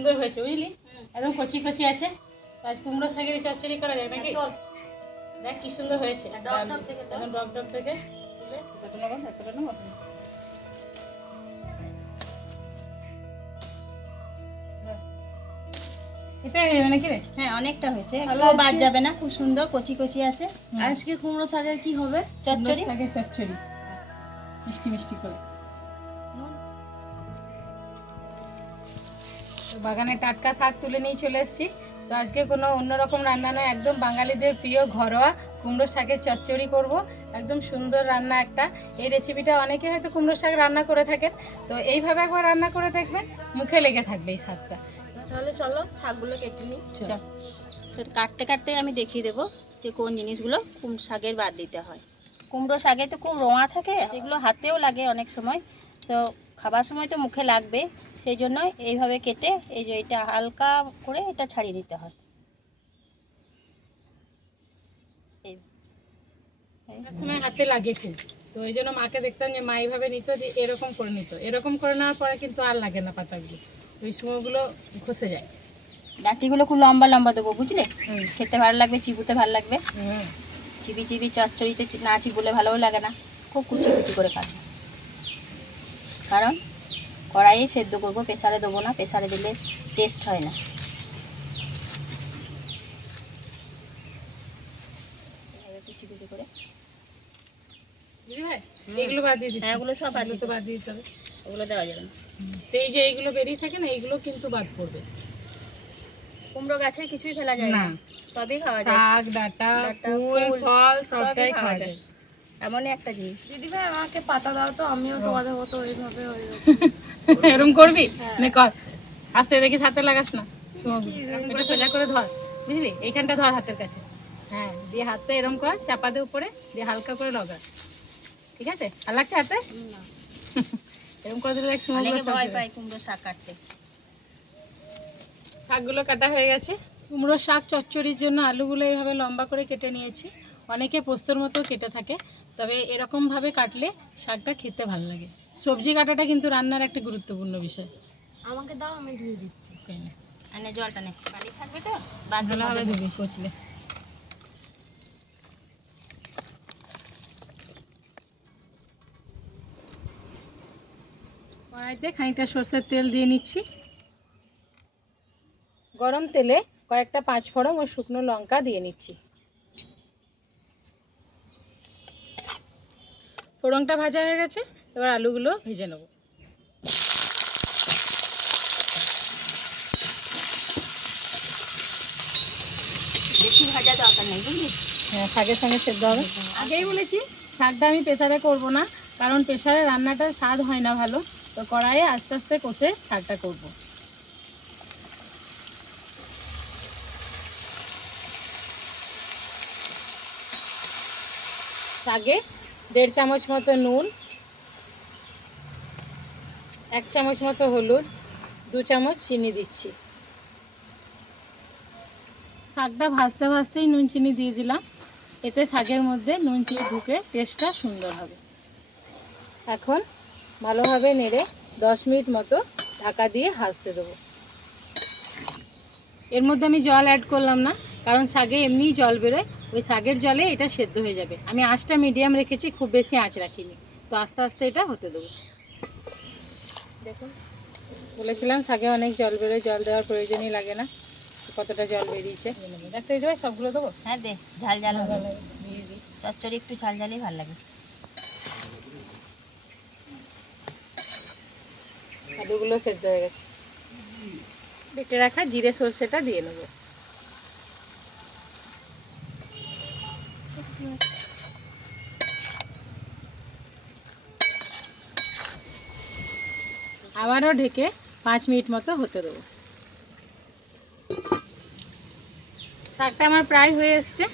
সুন্দর হয়েছে বুঝলি? একদম কচি কচি আছে। আজ কুমড়ো এই চচ্চড়ি করা যায় নাকি? দেখ কি সুন্দর হয়েছে। থেকে। একদম ডব ডব থেকে। হয়ে যাবে নাকি রে? অনেকটা হয়েছে। বাদ যাবে না খুব সুন্দর কচি কচি আছে। আজকে কুমড়ো শাকের কি হবে? চচ্চড়ি চচ্চড়ি মিষ্টি মিষ্টি করে। বাগানে টাটকা শাক তুলে নিয়ে চলে এসেছি। তো আজকে কোনো অন্যরকম রান্না নয় একদম বাঙালিদের প্রিয় ঘরোয়া কুমড়ো শাকের চচ্চড়ি করব। একদম সুন্দর রান্না একটা। এই রেসিপিটা অনেকে হয়তো কুমড়ো শাক রান্না করে থাকেন। তো এইভাবে একবার রান্না করে দেখবেন মুখে লেগে থাকবে এই শাকটা তাহলে চলো শাকগুলো কেটে নিই। কাটতে কাটতে আমি দেখিয়ে দেবো যে কোন জিনিসগুলো কুম শাকের বাদ দিতে হয়। কুমড়ো শাকে তো খুব রোঁয়া থাকে সেগুলো হাতেও লাগে অনেক সময়। তো খাবার সময় তো মুখে লাগবে। সেই জন্য এইভাবে কেটে এই যে এটা হালকা করে এটা ছাড়িয়ে নিতে হয়। সময় হাতে লাগে খুব। তো ওই জন্য মাকে দেখতাম যে মা এইভাবে নিত যে এরকম করে নিত। এরকম করে নেওয়ার পরে কিন্তু আর লাগে না পাতাগুলো। ওই সময়গুলো খসে যায়। ডাঁটিগুলো খুব লম্বা লম্বা দেবো বুঝলে? হুম। খেতে ভালো লাগবে চিবুতে ভালো লাগবে। হুম। চিবি চিবি চচ্চড়িতে না চিবুলে ভালোও লাগে না। খুব কুচি কুচি করে কাটবো। কারণ কড়াইয়ে সেদ্ধ করব প্রেসারে দেবো না প্রেসারে দিলে টেস্ট হয় না। কুচি কুচি করে। এগুলো বাদ দিয়ে দিচ্ছি। হ্যাঁ সব বাদ তো বাদ দিতে হবে। ওগুলো দেওয়া যাবে না। তো এই যে এইগুলো বেরিয়ে থাকে না এইগুলো কিন্তু বাদ পড়বে। কুমড়ো গাছে কিছুই ফেলা যায় না। না। সবই খাওয়া যায়। শাক ডাটা ফুল ফুল, ফল সবটাই খাওয়া খাওয়া যায়। যায়। এমনই একটা জিনিস। দিদি ভাই আমাকে পাতা দাও তো আমিও তোমাদের মতো ওইভাবে ওই এরকম করবি? হ্যাঁ। কর। আস্তে দেখি হাতে লাগাস না। এটা সোজা করে ধর। বুঝলি? এইখানটা ধর হাতের কাছে। হ্যাঁ দিয়ে হাতটা এরকম কর চাপা দে উপরে দিয়ে হালকা করে লগা ঠিক আছে? আর লাগছে হাতে? এরকম করে দিলে ভয় যাবে। কুমড়ো শাক কাটতে। শাকগুলো কাটা হয়ে গেছে? কুমড়ো শাক চচ্চড়ির জন্য আলুগুলো এইভাবে লম্বা করে কেটে নিয়েছি। অনেকে পোস্তর মতো কেটে থাকে। তবে এরকমভাবে কাটলে শাকটা খেতে ভালো লাগে। সবজি কাটাটা কিন্তু রান্নার একটা গুরুত্বপূর্ণ বিষয়। আমাকে দাও আমি ধুয়ে দিচ্ছি। জলটা নে। বালি থাকবে তো? ভালোভাবে ধুবি কচলে। কড়াইতে খানিকটা সর্ষের তেল দিয়ে নিচ্ছি। গরম তেলে কয়েকটা পাঁচ ফোড়ন ও শুকনো লঙ্কা দিয়ে নিচ্ছি। ফোড়নটা ভাজা হয়ে গেছে এবার আলুগুলো ভেজে নেব। বেশি ভাজা দরকার নেই বুঝলি? হ্যাঁ শাকের সঙ্গে সেদ্ধ হবে। আগেই বলেছি শাকটা আমি প্রেসারে করব না কারণ প্রেসারে রান্নাটা স্বাদ হয় না ভালো। তো কড়াইয়ে আস্তে আস্তে কষে শাকটা করব। শাকে দেড় চামচ মতো নুন, এক চামচ মতো হলুদ, দু চামচ চিনি দিচ্ছি। শাকটা ভাজতে ভাজতেই নুন চিনি দিয়ে দিলাম। এতে শাকের মধ্যে নুন চিনি ঢুকে টেস্টটা সুন্দর হবে। এখন ভালোভাবে নেড়ে দশ মিনিট মতো ঢাকা দিয়ে ভাজতে দেবো। এর মধ্যে আমি জল অ্যাড করলাম না, কারণ শাকে এমনিই জল বেরোয়। ওই শাকের জলে এটা সেদ্ধ হয়ে যাবে। আমি আঁচটা মিডিয়াম রেখেছি খুব বেশি আঁচ রাখিনি। তো আস্তে আস্তে এটা হতে দেবো। দেখুন বলেছিলাম শাকে অনেক জল বেরোয় জল দেওয়ার প্রয়োজনই লাগে না। কতটা জল বেরিয়েছে। দেখতে দিতে সবগুলো দেবো? হ্যাঁ দে ঝাল ঝাল হবে। দিয়ে দিই। চচ্চড়ি একটু ঝাল ঝালই ভালো লাগে। আলুগুলো সেদ্ধ হয়ে গেছে। বেটে রাখা জিরে সর্ষেটা দিয়ে নেব। আবারও ঢেকে পাঁচ মিনিট মতো হতে দেবো। শাকটা আমার প্রায় হয়ে এসছে।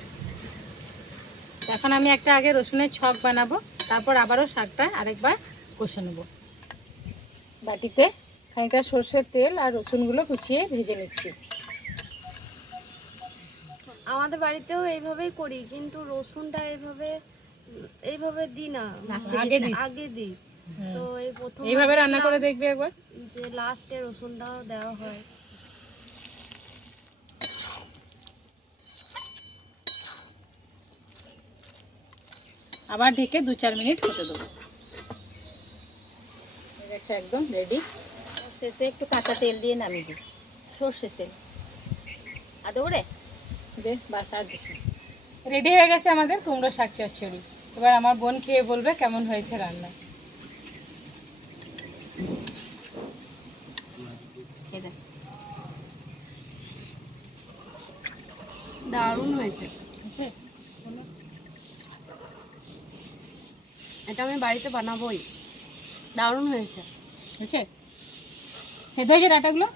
এখন আমি একটা আগে রসুনের ছক বানাবো, তারপর আবারও শাকটা আরেকবার কষে নেব। বাটিতে খানিকটা সর্ষের তেল আর রসুনগুলো কুচিয়ে ভেজে নিচ্ছি। আমাদের বাড়িতেও এইভাবেই করি কিন্তু রসুনটা এইভাবে এইভাবে দি না। আগে দি তো এই প্রথম এইভাবে রান্না করে দেখবে একবার। যে লাস্টে রসুনটাও দেওয়া হয়। আবার ঢেকে দু চার মিনিট হতে দেবো। একদম রেডি শেষে একটু কাঁচা তেল দিয়ে নামিয়ে দিই। সর্ষে তেল। আদৌ রে দে বাস আর দিস রেডি হয়ে গেছে আমাদের কুমড়ো শাক চচ্চড়ি। এবার আমার বোন খেয়ে বলবে কেমন হয়েছে রান্না। দারুণ হয়েছে? এটা আমি বাড়িতে বানাবোই। দারুণ হয়েছে। হয়েছে? সেদ্ধ হয়েছে ডাটাগুলো?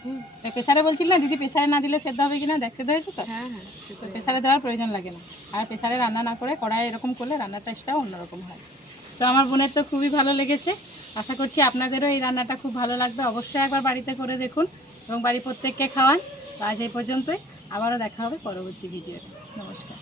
প্রেসারে বলছিল না দিদি প্রেসারে না দিলে সেদ্ধ হবে কিনা? দেখ সেদ্ধ হয়েছে তো? হ্যাঁ হ্যাঁ প্রেসারে দেওয়ার প্রয়োজন লাগে না। আর প্রেসারে রান্না না করে কড়াই এরকম করলে রান্নার টেস্টটাও অন্যরকম হয়। তো আমার বোনের তো খুবই ভালো লেগেছে। আশা করছি আপনাদেরও এই রান্নাটা খুব ভালো লাগবে। অবশ্যই একবার বাড়িতে করে দেখুন এবং বাড়ি প্রত্যেককে খাওয়ান। তো আজ এই পর্যন্তই। আবারও দেখা হবে পরবর্তী ভিডিওতে। নমস্কার।